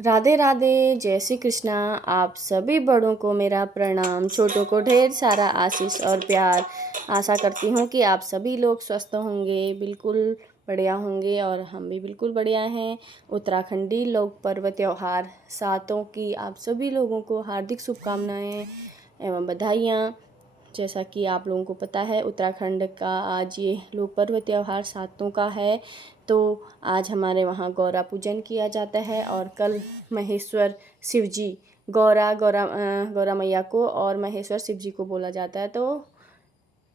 राधे राधे, जय श्री कृष्णा। आप सभी बड़ों को मेरा प्रणाम, छोटों को ढेर सारा आशीष और प्यार। आशा करती हूँ कि आप सभी लोग स्वस्थ होंगे, बिल्कुल बढ़िया होंगे और हम भी बिल्कुल बढ़िया हैं। उत्तराखंडी लोक पर्व त्यौहार सातों की आप सभी लोगों को हार्दिक शुभकामनाएं एवं बधाइयाँ। जैसा कि आप लोगों को पता है, उत्तराखंड का आज ये लोक पर्व त्यौहार सातों का है। तो आज हमारे वहाँ गौरा पूजन किया जाता है और कल महेश्वर शिव जी, गौरा मैया को और महेश्वर शिव जी को बोला जाता है। तो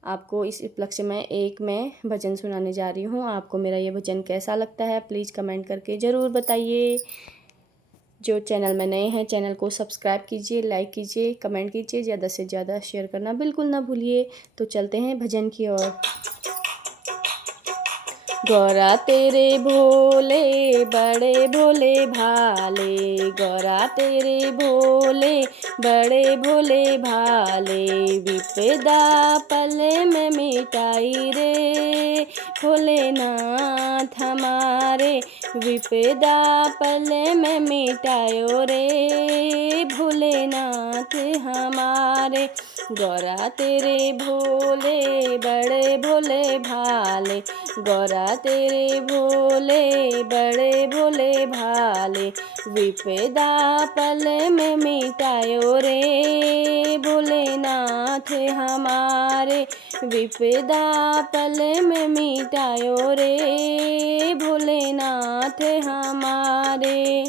आपको इस उपलक्ष्य में मैं भजन सुनाने जा रही हूँ। आपको मेरा ये भजन कैसा लगता है प्लीज़ कमेंट करके ज़रूर बताइए। जो चैनल में नए हैं, चैनल को सब्सक्राइब कीजिए, लाइक कीजिए, कमेंट कीजिए, ज़्यादा से ज़्यादा शेयर करना बिल्कुल ना भूलिए। तो चलते हैं भजन की ओर। गौरा तेरे भोले बड़े भोले भाले, गौरा तेरे भोले बड़े भोले भाले, विपदा पल में मिटाई रे भोलेनाथ हमारे, विपदा पल में मिटायो रे भोलेनाथ हमारे। गौरा तेरे भोले बड़े भोले भाले, गौरा तेरे भोले बड़े भोले भाले, विपदा पल में मिटायो रे भोलेनाथ हमारे, विपदा पल में मिटायो रे भोलेनाथ हमारे।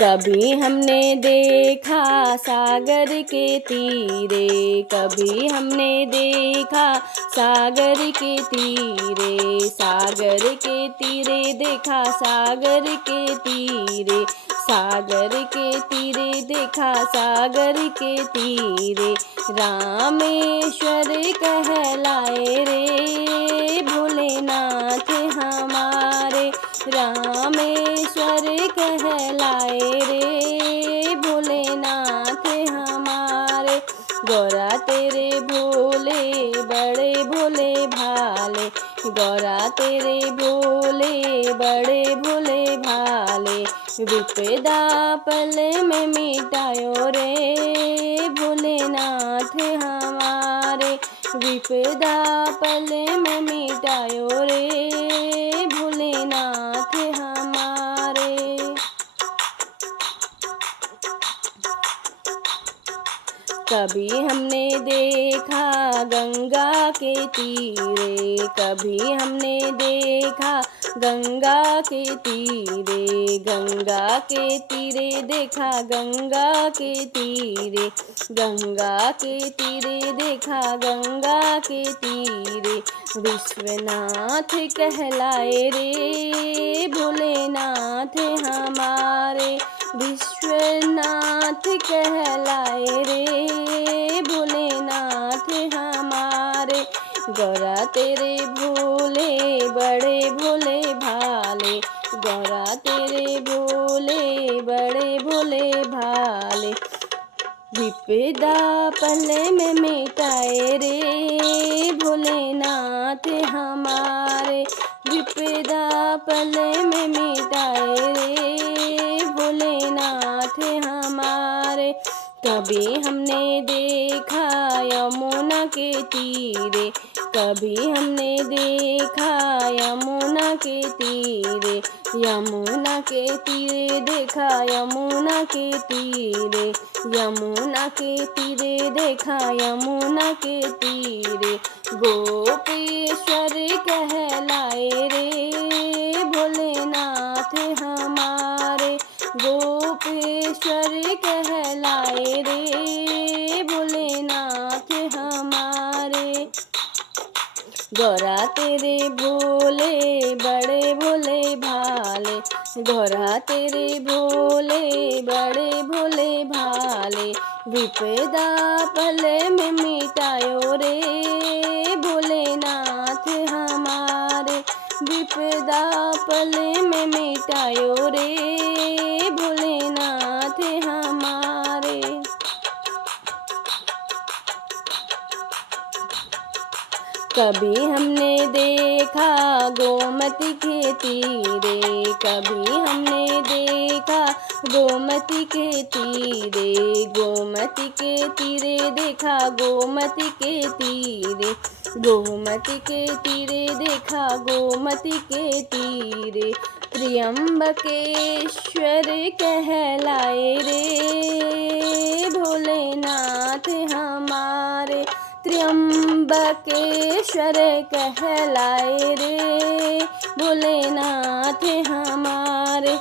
कभी हमने देखा सागर के तीरे, कभी हमने देखा सागर के तीरे, सागर के तीरे देखा सागर के तीरे, सागर के तीरे देखा सागर के तीरे, रामेश्वर कहलाए रे भोलेनाथ हमारे, रामेश्वर कहलाए रे भोलेनाथ हमारे। गौरा तेरे भोले बड़े भोले भाले, गौरा तेरे भोले बड़े भोले भाले, विपदा पल में मिटायो रे भोलेनाथ हमारे, विपदा पल में मिटायो रे भोलेनाथ हमारे। कभी हमने देखा गंगा के तीरे, कभी हमने देखा गंगा के तीरे, गंगा के तीरे देखा गंगा के तीरे, गंगा के तीरे देखा गंगा के तीरे, विश्वनाथ कहलाए रे भोलेनाथ हमारे, विश्वनाथ कहलाए रे भोलेनाथ हमारे। गौरा तेरे भोले बड़े भोले भाले, गौरा तेरे भोले बड़े भोले भाले, विपदा पल में मिटाए रे भोलेनाथ हमारे, विपदा पल में मिटाए रे भोलेनाथ हमारे। कभी हमने देखा यमुना के तीरे, कभी हमने देखा यमुना के तीरे, यमुना के तीरे देखा यमुना के तीरे, यमुना के तीरे देखा यमुना के तीरे, गोपेश्वर कहलाए रे भोलेनाथ हमारे, गोपेश्वर कहलाए रे भोलेनाथ हमारे। गौरा तेरे भोले बड़े भोले भाले, गौरा तेरे भोले बड़े भोले भाले, विपदा पल में मिटायो रे भोलेनाथ हमारे, विपदा पल में मिटायो रे भोलेनाथ हमारे। कभी हमने देखा गोमती के तीरे, कभी हमने देखा गोमती के तीरे, गोमती के तीरे देखा गोमती के तीरे, गोमती के तीरे देखा गोमती के तीरे। त्र्यंबकेश्वर कहलाए रे भोलेनाथ हमारे, त्र्यंबकेश्वर कहलाए रे भोलेनाथ हमारे।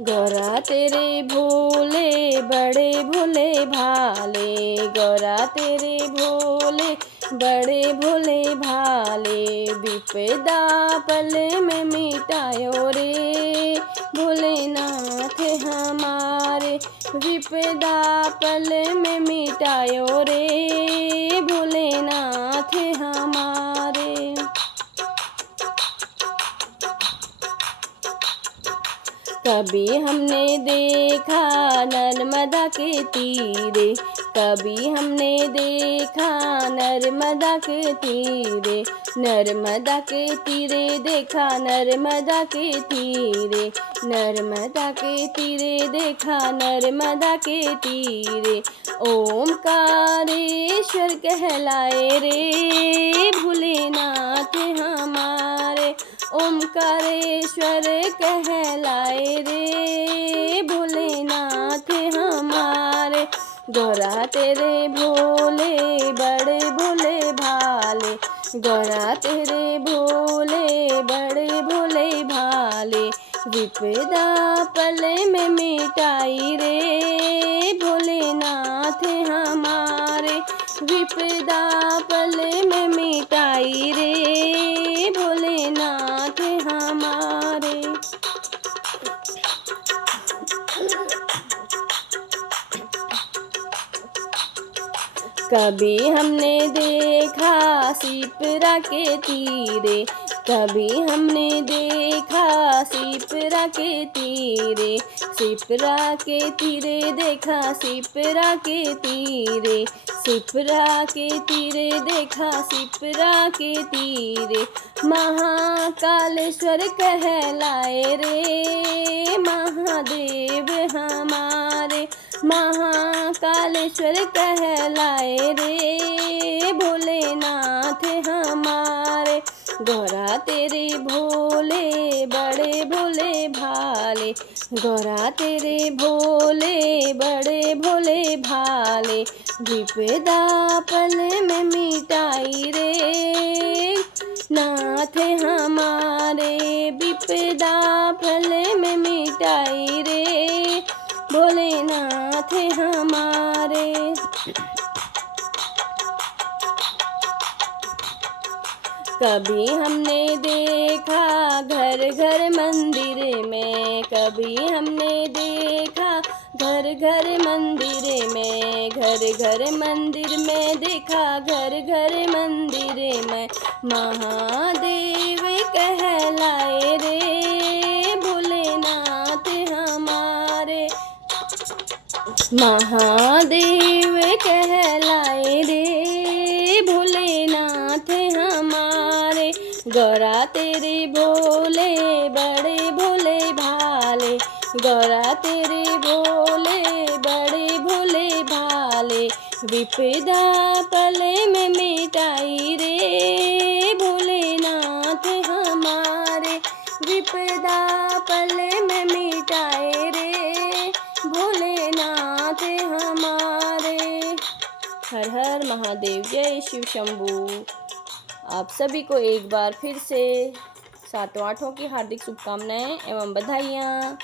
गौरा तेरे भोले बड़े भोले भाले, गौरा तेरे भोले बड़े भोले भाले, विपदा पल में मिटायो रे भोलेनाथ हमारे, विपदा पल में मिटायो रे भोलेनाथ हमारे। कभी हमने देखा नर्मदा के तीरे, कभी हमने देखा नर्मदा के तीरे, नर्मदा के तीरे देखा नर्मदा के तीरे, नर्मदा के तीरे देखा नर्मदा के तीरे। ओमकारेश्वर कहलाए रे भोलेनाथ हमारे, ओमकारेश्वर कहलाए रे भोलेनाथ हमारे। गौरा तेरे भोले बड़े भोले भाले, गौरा तेरे भोले बड़े भोले भाले, विपदा पल में मिटाई रे भोलेनाथ हमारे, विपदा पल में मिटाई रे भोलेनाथ हमारे। कभी हमने देखा सिपरा के तीरे, कभी हमने देखा सिपरा के तीरे, सिपरा के तीरे देखा सिपरा के तीरे, सिपरा के तीरे देखा सिपरा के तीरे। महाकालेश्वर कहलाए रे महादेव हमारे, महाकालेश्वर कहलाए रे भोलेनाथ हमारे। गौरा तेरे भोले बड़े भोले भाले, गौरा तेरे भोले बड़े भोले भाले, विपदा पल में मिटाई रे नाथ हमारे, विपदा पल में मिटाई रे भोलेनाथ हमारे। कभी हमने देखा घर घर मंदिर में, कभी हमने देखा घर घर मंदिर में, घर घर मंदिर में देखा घर घर मंदिर में। महादेव कहलाए रे भोलेनाथ हमारे, महादेव कहलाए रे भोलेनाथ हमारे। गौरा तेरे भोले बड़े भोले भाले, गौरा तेरे भोले बड़े भोले भाले, विपदा पल में मिटाई रे भोलेनाथ हमारे, विपदा पल में मिटाए रे भोलेनाथ हमारे। हर हर महादेव, जय शिव शंभू। आप सभी को एक बार फिर से सातों आठों की हार्दिक शुभकामनाएं एवं बधाइयाँ।